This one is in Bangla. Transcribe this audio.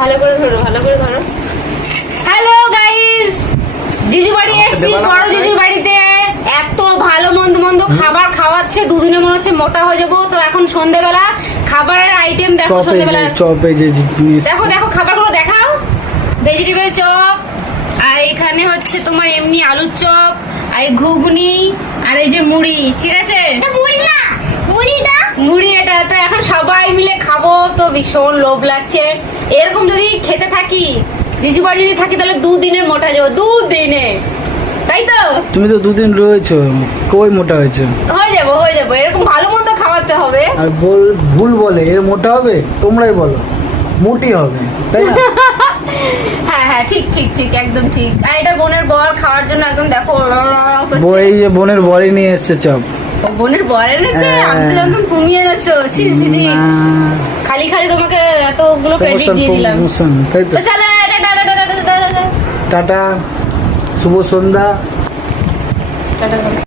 ভালো করে ধরো, ভালো করে ধরো। হ্যালো গাইস, জিজু বাড়ি এসেছি, বড় জিজুর বাড়িতে। এত ভালো মন্দ মন্দ খাবার খাওয়াচ্ছে, দুদিনে মনে হচ্ছে মোটা হয়ে যাবো। তো এখন সন্ধ্যেবেলা খাবারের আইটেম দেখো, সন্ধ্যেবেলা চপে যে দেখো দেখো খাবারগুলো দেখাও। ভেজিটেবল চপ, আর এখানে হচ্ছে তোমার এমনি আলুর চপ, আর এই ঘুগনি, আর এই যে মুড়ি। ঠিক আছে, মুড়ি এটা। তো এখন সবাই মিলে খাবো, তো ভীষণ লোভ লাগছে। এরকম যদি খেতে থাকি, জিজু বাড়ি যদি থাকি, তাহলে দুদিনে মোটা যাবো, দুদিনে। তাই তো? তুমি তো দুদিন রয়েছো, কই মোটা হয়েছে? হয়ে যাবো। এরকম ভালো মন্দ খাওয়াতে হবে। আর ভুল বলে এর মোটা হবে, তোমরাই বলো মোটি হবে, তাই না? হ্যাঁ, ঠিক একদম ঠিক। আর এটা বোনের বর খাওয়ার জন্য একদম দেখো বই যে বোনের বড়ি নিয়ে এসছে চপ। বোনের বর এনেছে, আমি তো একদম তুমি এনেছো। ছি খালি তোমাকে এতগুলো ক্রেডিট দিয়ে দিলাম। তাই তো, চলো টাটা, শুভ সন্ধ্যা। টাটা।